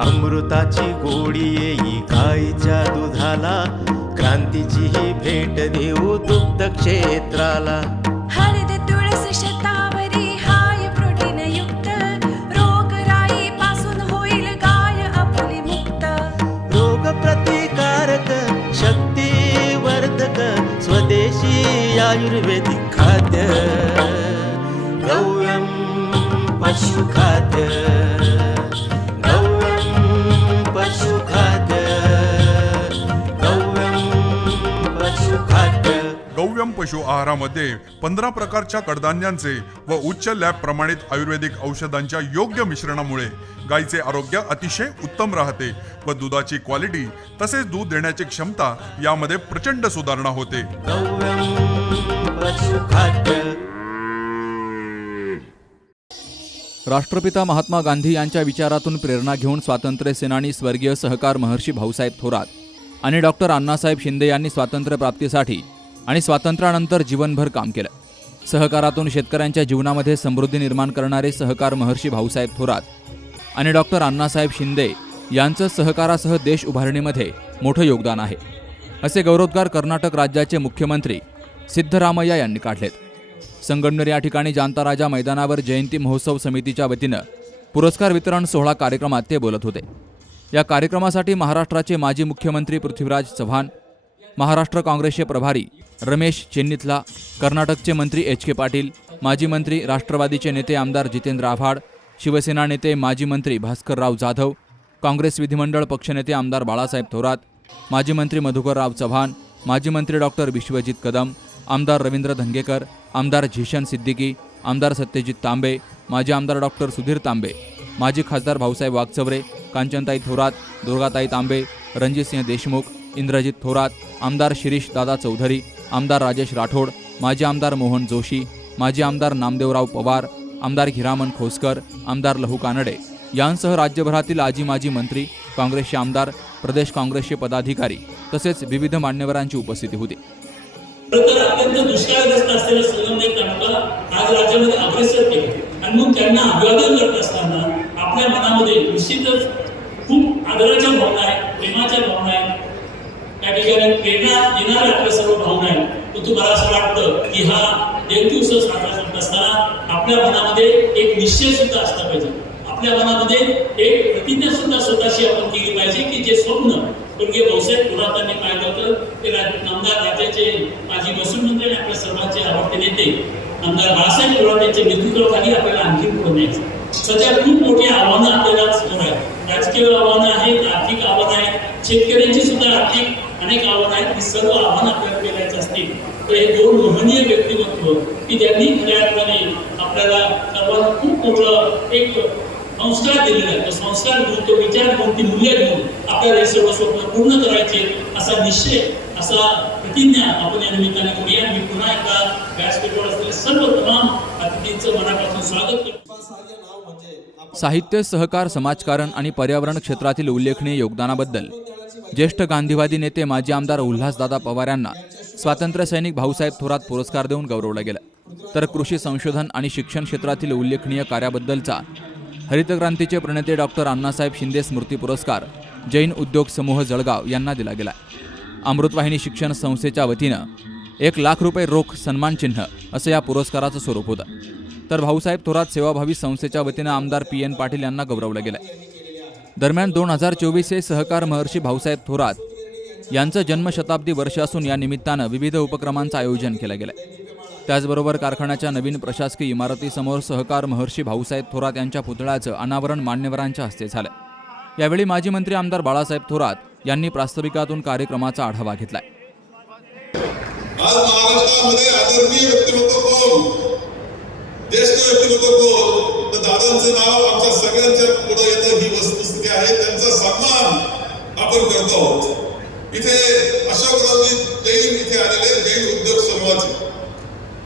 अमृताची गोडी येई गाईच्या दुधाला. क्रांतीची ही भेट देऊ दुग्ध क्षेत्राला. हळद तुळस शतावरी हाय पशु आहारामध्ये पंधरा प्रकारच्या कडधान्यांचे व उच्च लॅब प्रमाणित आयुर्वेदिक औषधांच्या योग्य मिश्रणामुळे गायीचे आरोग्य अतिशय उत्तम राहते व दुधाची क्वालिटी तसेच दूध देण्याची क्षमता यामध्ये प्रचंड सुधारणा होते. राष्ट्रपिता महात्मा गांधी यांच्या विचारातून प्रेरणा घेऊन स्वातंत्र्य सेनानी स्वर्गीय सहकार महर्षी भाऊसाहेब थोरात आणि डॉक्टर अण्णासाहेब शिंदे यांनी स्वातंत्र्य प्राप्तीसाठी आणि स्वातंत्र्यानंतर जीवनभर काम केलं. सहकारातून शेतकऱ्यांच्या जीवनामध्ये समृद्धी निर्माण करणारे सहकार महर्षी भाऊसाहेब थोरात आणि डॉक्टर अण्णासाहेब शिंदे यांचं सहकारासह देश उभारणीमध्ये मोठं योगदान आहे. असे गौरवोद्गार कर्नाटक राज्याचे मुख्यमंत्री सिद्धरामय्या यांनी काढलेत. संगमनेर या ठिकाणी जांता राजा मैदानावर जयंती महोत्सव समितीच्या वतीनं पुरस्कार वितरण सोहळा कार्यक्रमात ते बोलत होते. या कार्यक्रमासाठी महाराष्ट्राचे माजी मुख्यमंत्री पृथ्वीराज चव्हाण महाराष्ट्र काँग्रेसचे प्रभारी रमेश चेन्नीतला कर्नाटकचे मंत्री एच के पाटील माजी मंत्री राष्ट्रवादीचे नेते आमदार जितेंद्र आव्हाड शिवसेना नेते माजी मंत्री भास्करराव जाधव काँग्रेस विधिमंडळ पक्षनेते आमदार बाळासाहेब थोरात माजी मंत्री मधुकरराव चव्हाण माजी मंत्री डॉक्टर विश्वजित कदम आमदार रवींद्र धंगेकर आमदार झिशन सिद्दीकी आमदार सत्यजित तांबे माजी आमदार डॉक्टर सुधीर तांबे माजी खासदार भाऊसाहेब वागचवरे कांचनताई थोरात दुर्गाताई तांबे रणजितसिंह देशमुख इंद्रजित थोरात आमदार शिरीष दादा चौधरी आमदार राजेश राठोड माजी आमदार मोहन जोशी माजी आमदार नामदेवराव पवार आमदार हिरामन खोसकर आमदार लहू कानडे यांसह राज्यभरातील आजी माजी मंत्री काँग्रेसचे आमदार प्रदेश काँग्रेसचे पदाधिकारी तसेच विविध मान्यवरांची उपस्थिती होती. तर अत्यंत दुष्काळग्रस्त असलेला संगमनेर तालुका आज राज्यामध्ये अग्रेसर केलं. आणि मग त्यांना अभिवादन करत असताना आपल्या मनामध्ये निश्चितच खूप आदराच्या भावना आहेत प्रेमाच्या भावना आहेत. त्या ठिकाणी प्रेरणा देणाऱ्या आपल्या सर्व भावना आहेत. परंतु मला असं वाटतं की हा जयंती उत्सव साजरा करत असताना आपल्या मनामध्ये एक निश्चय सुद्धा असला पाहिजे. आपल्या मनामध्ये एक प्रतिज्ञा सुद्धा स्वतःशी आपण केली पाहिजे की जे स्वप्न स्वर्गीय भाऊसाहेब पुरातांनी पाहिलं होतं. ते राज- नामदार राज्याचे माजी महसूल मंत्री आणि आपल्या सर्वांचे आवडते नेते. नामदार बाळासाहेब पुरात यांच्या नेतृत्वाखाली आपल्याला आणखी पुढे न्यायचं सध्या खूप मोठी आव्हानं आपल्याला समोर आहेत. राजकीय आव्हानं आहेत आर्थिक आव्हानं आहेत. शेतकऱ्यांची सुद्धा आर्थिक अनेक आव्हानं आहेत ही सर्व आव्हानं आपल्याला पेलायची असतील. तर हे दोन महनीय व्यक्तिमत्व की ज्यांनी खऱ्या अर्थाने आपल्याला सर्वांना खूप मोठं एक संस्कार दिलेला आहे. तो संस्कार घेऊन तो विचार घेऊन ती मूल्य घेऊन आपल्याला हे सर्व स्वप्न पूर्ण करायचे असा निश्चय असा प्रतिज्ञा आपण या निमित्ताने करूया. मी पुन्हा एकदा व्यासपीठावर असलेले सर्व तमाम अतिथींचं मनापासून स्वागत करतो. साहित्य सहकार समाजकारण आणि पर्यावरण क्षेत्रातील उल्लेखनीय योगदानाबद्दल ज्येष्ठ गांधीवादी नेते माजी आमदार उल्हासदादा पवार यांना स्वातंत्र्य सैनिक भाऊसाहेब थोरात पुरस्कार देऊन गौरवलं गेलं. तर कृषी संशोधन आणि शिक्षण क्षेत्रातील उल्लेखनीय कार्याबद्दलचा हरितक्रांतीचे प्रणेते डॉक्टर अण्णासाहेब शिंदे स्मृती पुरस्कार जैन उद्योग समूह जळगाव यांना दिला गेला. अमृतवाहिनी शिक्षण संस्थेच्या वतीनं एक लाख रुपये रोख सन्मानचिन्ह असं या पुरस्काराचं स्वरूप होतं. तर भाऊसाहेब थोरात सेवाभावी संस्थेच्या वतीनं आमदार पी एन पाटील यांना गौरवलं गेलं. दरम्यान दोन हजार चोवीस हे सहकार महर्षी भाऊसाहेब थोरात यांचं जन्मशताब्दी वर्ष असून या निमित्तानं विविध उपक्रमांचं आयोजन केलं गेलं त्याचबरोबर कारखान्याच्या नवीन प्रशासकीय इमारतीसमोर सहकार महर्षी भाऊसाहेब थोरात यांच्या पुतळ्याचं अनावरण मान्यवरांच्या हस्ते झालं. यावेळी माजी मंत्री आमदार बाळासाहेब थोरात यांनी प्रास्ताविकातून कार्यक्रमाचा आढावा घेतलाय आज महाराष्ट्रामध्ये आदरणीय व्यक्तिमत्व कोण ज्येष्ठ व्यक्तिमत्व कोण? तर दादांचं नाव आमच्या सगळ्यांच्या पुढे येतं. ही वस्तुस्थिती आहे. त्यांचा सन्मान आपण करतो आहोत. इथे अशोकरावजी जैन इथे आलेले जैन उद्योग समूहाचे.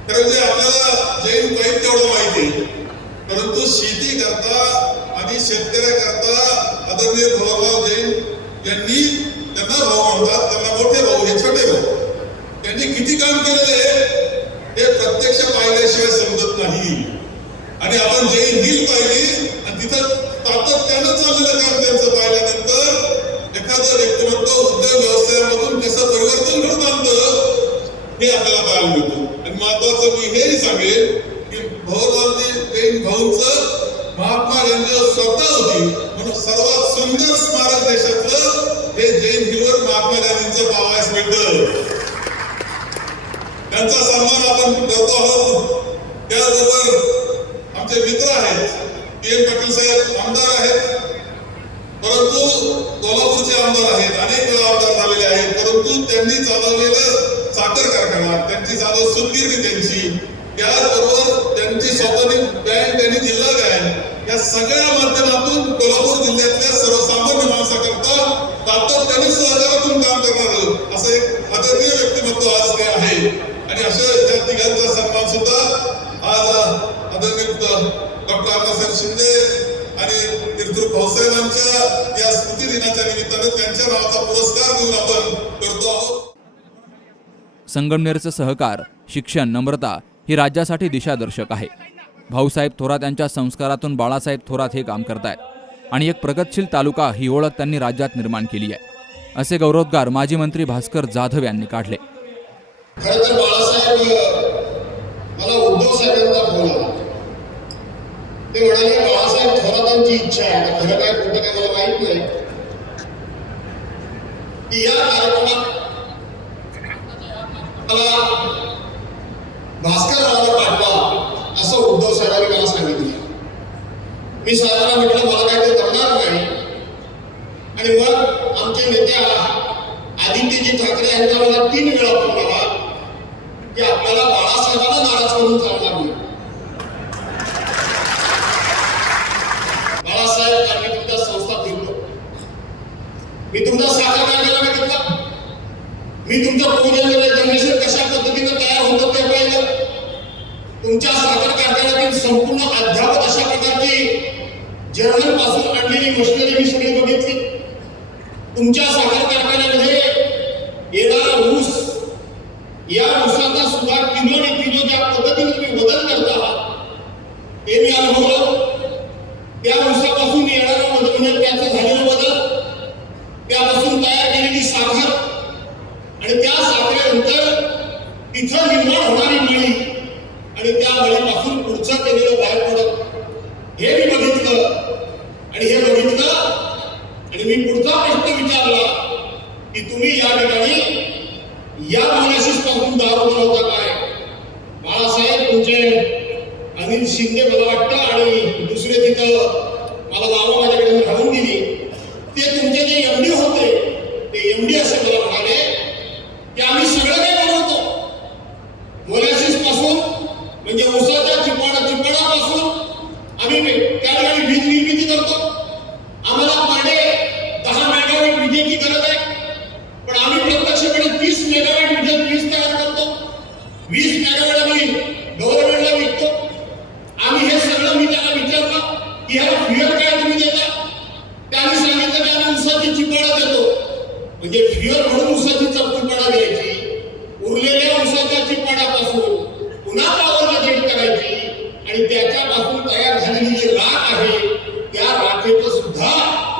खरं म्हणजे आपल्याला जैन पाहिजे तेवढं माहिती. आहे. परंतु शेती करता आणि शेतकऱ्याकरता आदरणीय भाऊराव जैन यांनी त्यांना भाऊ म्हणतात. त्यांना मोठे भाऊ हे छोटे भाऊ. त्यांनी किती काम केलेलं प्रत्यक्ष पाहिल्याशिवाय समजत नाही. आणि आपण जे हिल पाहिली आणि तिथं सातत्यानं चाललेलं काम त्यांचं पाहिल्यानंतर एखादं व्यक्तिमत्व उद्योग व्यवसायामधून कसं परिवर्तन घडून आणतं हे आपल्याला पाहायला मिळतो. आणि महत्वाचं मी हे सांगेल की भवनांनी भाऊंच महात्मा गांधी स्वतः होती. म्हणून सर्वात सुंदर स्मारक देशातलं हे जैन हिलवर महात्मा गांधींचं पावायस मिळतं. त्यांचा सन्मान आपण करतो आहोत. त्याचबरोबर आमचे मित्र आहेत. पी एन पाटील साहेब आमदार आहेत. परंतु कोल्हापूरचे आमदार आहेत. अनेक वेळा आमदार झालेले आहेत. परंतु त्यांनी चालवलेलं साखर कारखाना त्यांची चालव सुदीर्घ त्यांची. त्याचबरोबर त्यांची स्वतःची बँक त्यांनी जिल्हा बँक या सगळ्या माध्यमातून कोल्हापूर जिल्ह्यातल्या सर्वसामान्य माणसाकरता सातत्याने सहकारातून काम करणार असं एक आदरणीय व्यक्तिमत्व आज आणि अशा त्या तिघांचा सन्मान सुद्धा आज आदरणीय डॉक्टर अण्णासाहेब शिंदे आणि निर्दृप भाऊसाहेबांच्या या स्मृती दिनाच्या निमित्तानं त्यांच्या नावाचा पुरस्कार देऊन आपण करतो आहोत. संगमनेरचं सहकार शिक्षण नम्रता ही राज्यासाठी दिशादर्शक आहे. भाऊसाहेब थोरात यांच्या संस्कारातून बाळासाहेब थोरात हे काम करतायत आणि एक प्रगतशील तालुका ही ओळख त्यांनी राज्यात निर्माण केली आहे. असे गौरवोद्गार माजी मंत्री भास्कर जाधव यांनी काढले. खरं तर बाळासाहेब मला उद्धव साहेबांचा फोन आला. ते म्हणाले बाळासाहेब थोरातांची इच्छा आहे. खरं काय खोटं काय मला माहीत नाही. की या कार्यक्रमात मला भास्कर रावाला पाठवा असं उद्धव साहेबांनी मला सांगितलं. मी साहेबांना म्हटलं मला काय ते जमणार नाही. आणि मग आमचे नेते आदित्यजी ठाकरे यांचा मला तीन वेळा फोन आला. की आपल्याला बाळासाहेबांना नाराज करून चालणार नाही बाळासाहेब कारण मी तुमच्या संस्था फिरलो मी तुमचा साखर कारखाना बघितला. मी तुमच्या पूजेमध्ये जनरेशन कशा पद्धतीनं तयार होतं ते पाहिलं. तुमच्या साखर कारखान्यातील संपूर्ण अध्यापक अशा प्रकारची जर्मनपासून आणलेली मशिनरी मी सगळी बघितली. तुमच्या साखर कारखान्यामध्ये येणारा ऊस या ऊसाचा सुद्धा किलो आणि किलो ज्या पद्धतीने तुम्ही वजन करता आहात ते मी अनुभवलं त्या ऊसापासून येणारं वजन म्हणजे त्याचं झालेलं वजन त्यापासून तयार केलेली साखर आणि त्या साखरेनंतर तिथं निर्माण होणारी मळी आणि त्या मळीपासून पुढचं केलेलं बाहेर पडत हे मी बघितलं आणि हे बघितलं आणि मी पुढचा प्रश्न विचारला की तुम्ही या ठिकाणी या मोनाशिसपासून दारू बनवता काय बाळासाहेब तुमचे अनिल शिंदे मला वाटतं आणि दुसरे तिथं मला नावं माझ्याकडे राहून दिली ते तुमचे जे एमडी होते ते एमडी असे मला म्हणाले की आम्ही सगळं काय बनवतो मोनाशिसपासून म्हणजे उसाच्या चिपाडा चिपाडापासून आम्ही त्या ठिकाणी वीज निर्मिती करतो आम्हाला पर डे दहा मेगावॅट विजेची गरज आहे पण आम्ही प्रत्यक्षपणे तीस मेगावॅट विजे वीज तयार करतो वीस मेगावॅट आम्ही गव्हर्नमेंटला विकतो आम्ही हे सगळं मी त्याला विचारलं की ह्याला फ्युअल काय तुम्ही देता त्याने सांगितलं की आम्ही उसाची चिपाडा देतो म्हणजे फ्युअल म्हणून उसाची चिपाडा द्यायची उरलेल्या उसाच्या चिपाडापासून पुन्हा पॉवरला जेट करायची आणि त्याच्यापासून तयार झालेली जी राख आहे त्या राखेचं सुद्धा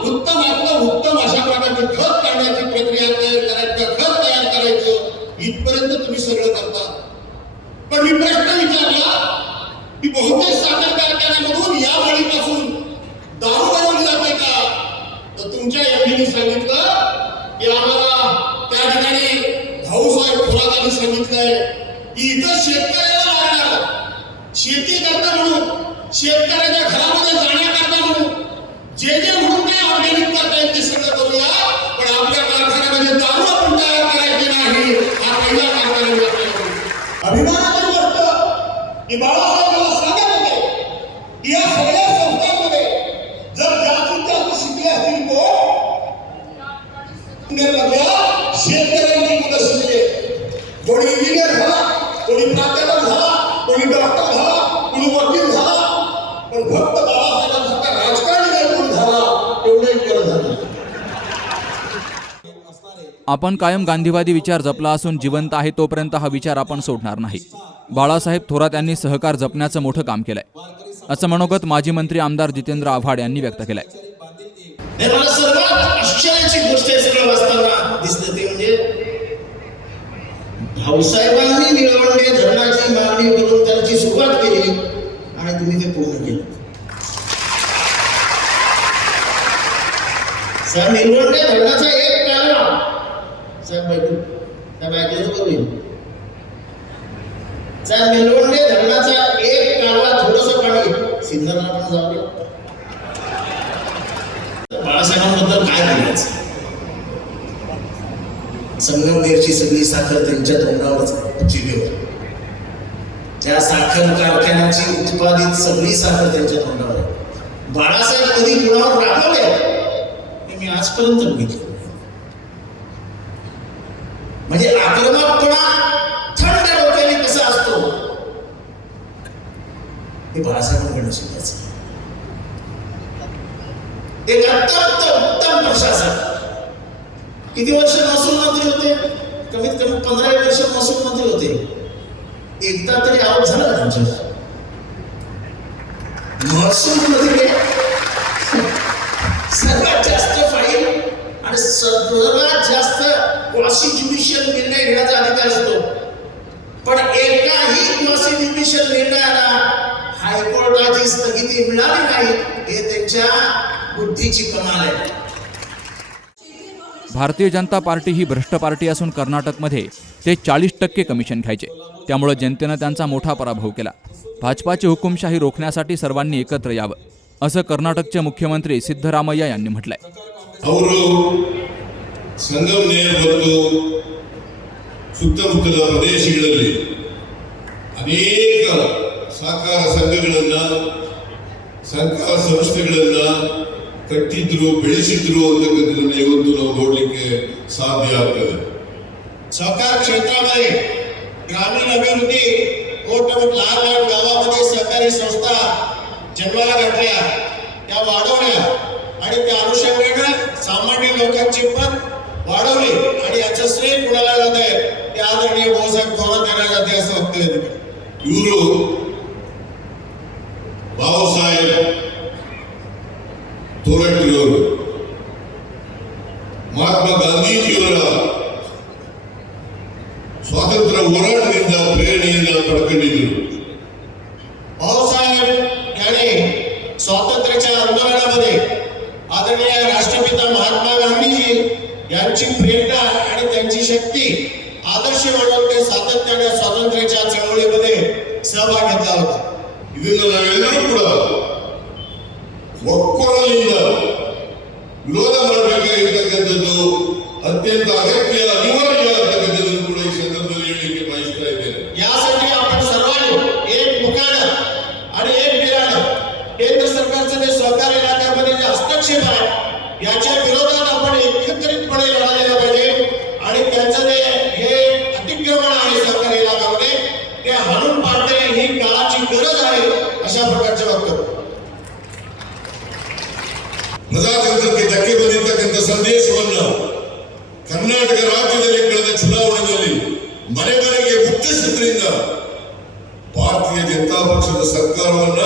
उत्तमातलं उत्तम अशा प्रकारचे खत करण्याची प्रक्रिया तयार करायचं खत तयार करायचं इथपर्यंत तुम्ही सगळं करता पण मी प्रश्न विचारला की बहुतेक साखर कारखान्यामधून या मळीपासून दारू बनवली जाते का तर तुमच्या एवढीने सांगितलं की आम्हाला त्या ठिकाणी भाऊसाहेब थोरातांनी सांगितलंय की इथं शेतकऱ्याला लागणार शेती करता म्हणून शेतकऱ्याच्या घरामध्ये जाण्याकरता म्हणून जे जे म्हणून काय ऑर्गॅनिक करता येईल ते सगळं करूया पण आपल्या कारखान्यामध्ये दारू आपण तयार करायची नाही. हा पहिला कारखान्यामध्ये अभिमानाची गोष्ट की बाळासाहेब मला सांगत होते की या सगळ्या संस्थांमध्ये जर जास्तीत जास्त शिकले असतील तो शेतकऱ्यांची मुलं शिकले कोणी इंजिनियर झाला कोणी प्राध्यापक झाला कोणी डॉक्टर झाला कोणी वकील झाला पण फक्त बाळासाहेबांसारखा राजकारणी नाही झाला तेवढे केलं झालं आपण कायम गांधीवादी विचार जपला असून जिवंत आहे तोपर्यंत हा विचार आपण सोडणार नाही. बाळासाहेब थोरात यांनी सहकार जपण्याचं मोठं काम केलंय. असं मनोगत माजी मंत्री आमदार जितेंद्र आव्हाड यांनी व्यक्त केलंय. म्हणजे भाऊसाहेबांनी निळवंडे धरणाची मागणी करून त्यांची सुरुवात केली आणि तुम्ही ते पूर्ण केलं. साहेब निळवंडे धरणाचा एक कालवा साहेब ऐकून साहेब ऐकलं तर साहेब निळवंडे धरणाचा एक कालवा थोडस पाणी सिन्नरला पण जाऊ द्या. बाळासाहेबांबद्दल काय बोलायचं संगमनेरची सगळी साखर त्यांच्या तोंडावरच आहे, जिभेवर त्या साखर कारखान्याची उत्पादित सगळी साखर त्यांच्या तोंडावर आहे बाळासाहेब कधी कुणावर आजपर्यंत बघितलं नाही. म्हणजे आक्रमकपणा थंड डोक्याने कसा असतो? हे बाळासाहेबांकडे शिकायचं एक अत्यंत उत्तम प्रशासक किती वर्ष महसूल मंत्री होते? कमीत कमी पंधरा एक वर्ष महसूल मंत्री होते. एकदा तरी आरोप झाला का महसूल मध्ये सर्वात जास्त सर्वात जास्त क्वासी ज्युडिशियल निर्णय घेण्याचा अधिकार असतो. पण एकाही क्वासी ज्युडिशियल निर्णयाला हायकोर्टाची स्थगिती मिळाली नाही हे त्यांच्या बुद्धीची कमाल आहे. भारतीय जनता पार्टी ही भ्रष्ट पार्टी असून कर्नाटकमध्ये ते चाळीस टक्के कमिशन घ्यायचे. त्यामुळे जनतेनं त्यांचा मोठा पराभव केला. भाजपाची हुकुमशाही रोखण्यासाठी सर्वांनी एकत्र यावं असं कर्नाटकचे मुख्यमंत्री सिद्धरामय्या यांनी म्हटलंय. ಅವರು ಸಂಗಮನೇರ್ ಮತ್ತು ಸುತ್ತಮುತ್ತಲ ಪ್ರದೇಶಗಳಲ್ಲಿ ಅನೇಕ ಸಹಕಾರ ಸಂಘಗಳನ್ನ ಸಹಕಾರ ಸಂಸ್ಥೆಗಳನ್ನ ಕಟ್ಟಿದ್ರು ಬೆಳೆಸಿದ್ರು ಅಂತಕ್ಕಂಥದ್ದನ್ನ ಇವತ್ತು ನಾವು ನೋಡ್ಲಿಕ್ಕೆ ಸಾಧ್ಯ ಆಗ್ತದೆ सहकार क्षेत्रामध्ये ग्रामीण अभिवृद्धी मोठमोठ लहान लहान गावामध्ये सहकारी संस्था जन्माला घातल्या त्या वाढवल्या आणि त्या अनुषंगानं सामान्य लोकांची पण वाढवली आणि याचं श्रेय कुणाला जात आहे ते आदरणीय भाऊसाहेब थोरात यांना जाते असं वक्तव्य दिलं. ಇವರು ಬಾಬಾ ಸಾಹೇಬ್ ತೋರಟ್ಟಿಯವರು ಮಹಾತ್ಮ ಗಾಂಧೀಜಿಯವರ ಸ್ವಾತಂತ್ರ್ಯ ಹೋರಾಟದಿಂದ ಪ್ರೇರಣೆಯನ್ನ ಪಡ್ಕೊಂಡಿದ್ದರು सातत्याने स्वातंत्र्याच्या चळवळीमध्ये सहभाग घेतला होता ಇದನ್ನ ನಾವೆಲ್ಲರೂ ಕೂಡ ಒಕ್ಕೊರಲಿಂದ ವಿರೋಧ ಮಾಡಬೇಕಾಗಿರ್ತಕ್ಕಂಥದ್ದು ಅತ್ಯಂತ ಅಗತ್ಯ अशा प्रकारचे वक्तव्य ಪ್ರಜಾತಂತ್ರಕ್ಕೆ ಧಕ್ಕೆ ಬಂದಿರತಕ್ಕಂಥ ಸಂದೇಶವನ್ನ ಕರ್ನಾಟಕ ರಾಜ್ಯದಲ್ಲಿ ಕಳೆದ ಚುನಾವಣೆಯಲ್ಲಿ ಮನೆ ಮನೆಗೆ ಮುಟ್ಟಿಸಿದ್ರಿಂದ ಭಾರತೀಯ ಜನತಾ ಪಕ್ಷದ ಸರ್ಕಾರವನ್ನ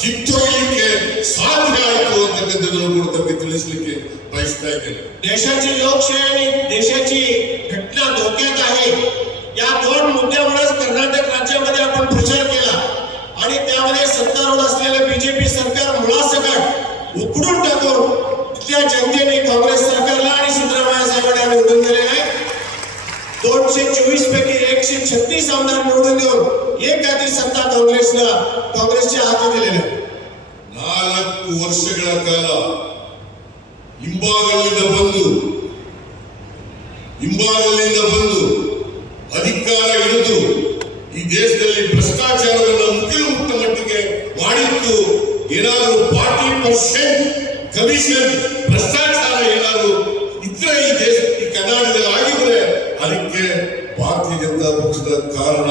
ಕಿತ್ತೊಯ್ಯಲಿಕ್ಕೆ ಸಾಧ್ಯ ಆಯಿತು ಅಂತಕ್ಕಂಥದ್ದನ್ನು ಕೂಡ ತಮಗೆ ತಿಳಿಸಲಿಕ್ಕೆ ಬಯಸ್ತಾ ಇದ್ದೇನೆ देशाची लोकशाही आणि देशाची घटना धोक्यात आहे या दोन मुद्द्यामुळेच कर्नाटक राज्यामध्ये आपण प्रचार केला आणि त्यामध्ये सत्तारूढ असलेलं बीजेपी सरकार मुळासकट उकडून टाकून तिथल्या जनतेने काँग्रेस सरकारला आणि सिद्धरामय्या साहेबांना निवडून दिलेलं आहे दोनशे चोवीस पैकी एकशे छत्तीस आमदार निवडून देऊन एक हाती सत्ता काँग्रेसला काँग्रेसच्या हाती दिलेली आहे ನಾಲ್ಕು ವರ್ಷಗಳ ಕಾಲ ಹಿಂಭಾಗಲಿಂದ ಬಂದು ಹಿಂಭಾಗಲಿಂದ ಬಂದು ಅಧಿಕಾರ ಹಿಡಿದು ಈ ದೇಶದಲ್ಲಿ ಭ್ರಷ್ಟಾಚಾರವನ್ನು ಮುಗಿಲು ಮುಟ್ಟ ಮಟ್ಟಿಗೆ ಮಾಡಿತ್ತು ಏನಾದರೂ ಫಾರ್ಟಿ ಪರ್ಸೆಂಟ್ ಕಮಿಷನ್ ಭ್ರಷ್ಟಾಚಾರ ಏನಾದರೂ ಇದ್ರೆ ಈ ದೇಶ ಈ ಕರ್ನಾಟಕದಲ್ಲಿ ಆಗಿದ್ರೆ ಅದಕ್ಕೆ ಭಾರತೀಯ ಜನತಾ ಪಕ್ಷದ ಕಾರಣ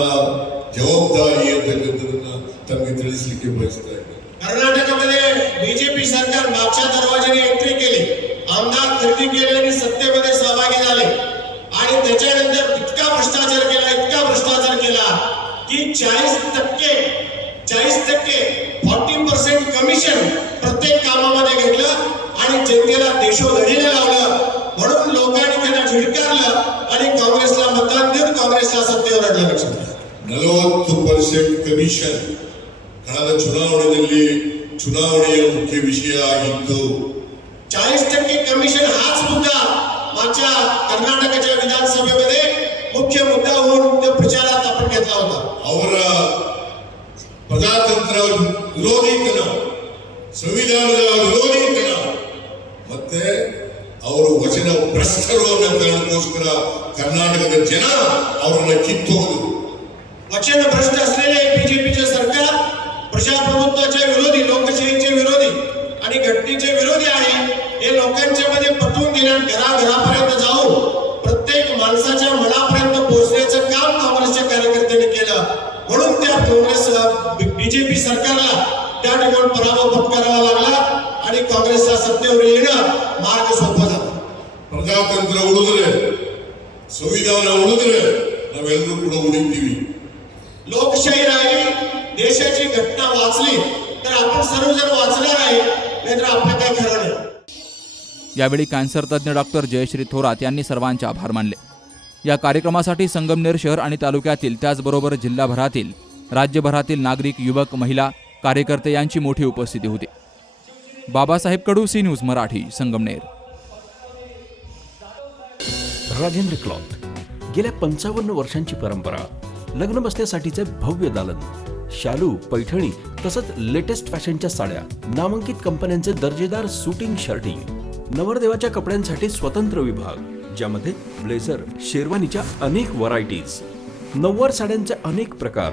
ಜವಾಬ್ದಾರಿ ಅಂತಕ್ಕಂಥದನ್ನ ತಮಗೆ ತಿಳಿಸಲಿಕ್ಕೆ ಬಯಸ್ತಾ ಇದ್ದೇನೆ कर्नाटकामध्ये बीजेपी सरकार मागच्या दरवाजाने एंट्री केली आमदार खरेदी केले आणि सत्तेमध्ये सहभागी झाले आणि त्याच्यानंतर इतका भ्रष्टाचार केला इतका भ्रष्टाचार केला की चाळीस टक्के चाळीस टक्के फॉर्टी पर्सेंट कमिशन प्रत्येक कामामध्ये घेतलं आणि जनतेला देशोधडीने लावलं म्हणून लोकांनी त्यांना झिडकारलं आणि काँग्रेसला मतदान देऊन काँग्रेसला सत्ता ರಡ್ಲ ಲಕ್ಷಣ ನಲವತ್ತು ಪರ್ಸೆಂಟ್ ಕಮಿಷನ್ ಕಳೆದ ಚುನಾವಣೆಯಲ್ಲಿ ಚುನಾವಣೆಯ ಮುಖ್ಯ ವಿಷಯ ಆಗಿತ್ತು चाळीस टक्के कमिशन हाच मुद्दा मागच्या कर्नाटकाच्या विधानसभेमध्ये मुख्य मुद्दा होऊन तो प्रचारात आपण घेतला होता ಅವರ ಪ್ರಜಾತಂತ್ರ ವಿರೋಧಿತನ ಸಂವಿಧಾನದ ವಿರೋಧಿತನ ಮತ್ತೆ ಅವರು ವಚನ ಭ್ರಷ್ಟರು ಅನ್ನೋ ಕಾರಣಕ್ಕೋಸ್ಕರ ಕರ್ನಾಟಕದ ಜನ ಅವರನ್ನ ಕಿತ್ತೋದು वचन भ्रष्ट असलेले बीजेपीचे सरकार प्रजाप्रभुत्वाच्या विरोधी लोकशाहीचे विरोधी आणि घटनेचे विरोधी आहे हे लोकांच्या मध्ये पटवून देण्यात घराघरापर्यंत जाऊन बीजेपी सरकारला त्या ठिकाणी पराभव पत्करावा लागला आणि काँग्रेसच्या सत्तेवर येणं मार्ग सोपा झाला ಪ್ರಜಾತಂತ್ರ ಉಳಿದ್ರೆ ಸಂವಿಧಾನ ಉಳಿದ್ರೆ ನಾವೆಲ್ಲರೂ ಕೂಡ ಉಳಿತೀವಿ लोकशाही राहिली देशाची घटना वाचली तर आपण सर्वजण वाचणार आहे नाहीतर आपलं काय खरं नाही यावेळी कॅन्सर तज्ज्ञ डॉक्टर जयश्री थोरात यांनी सर्वांचे आभार मानले या कार्यक्रमासाठी संगमनेर शहर आणि तालुक्यातील त्याचबरोबर जिल्हाभरातील राज्यभरातील नागरिक युवक महिला कार्यकर्ते यांची मोठी उपस्थिती होती. Babasaheb Kadu C news Marathi Sangamner. Rajendra cloth गेल्या पंचावन्न वर्षांची परंपरा लग्न बसण्यासाठीचे भव्य दालन शालू पैठणी तसंच लेटेस्ट फॅशनच्या साड्या नामांकित कंपन्यांचे दर्जेदार सुटिंग शर्टिंग नवरदेवाच्या कपड्यांसाठी स्वतंत्र विभाग ज्यामध्ये ब्लेझर शेरवानीच्या अनेक व्हरायटीज नव्वार साड्यांचे अनेक प्रकार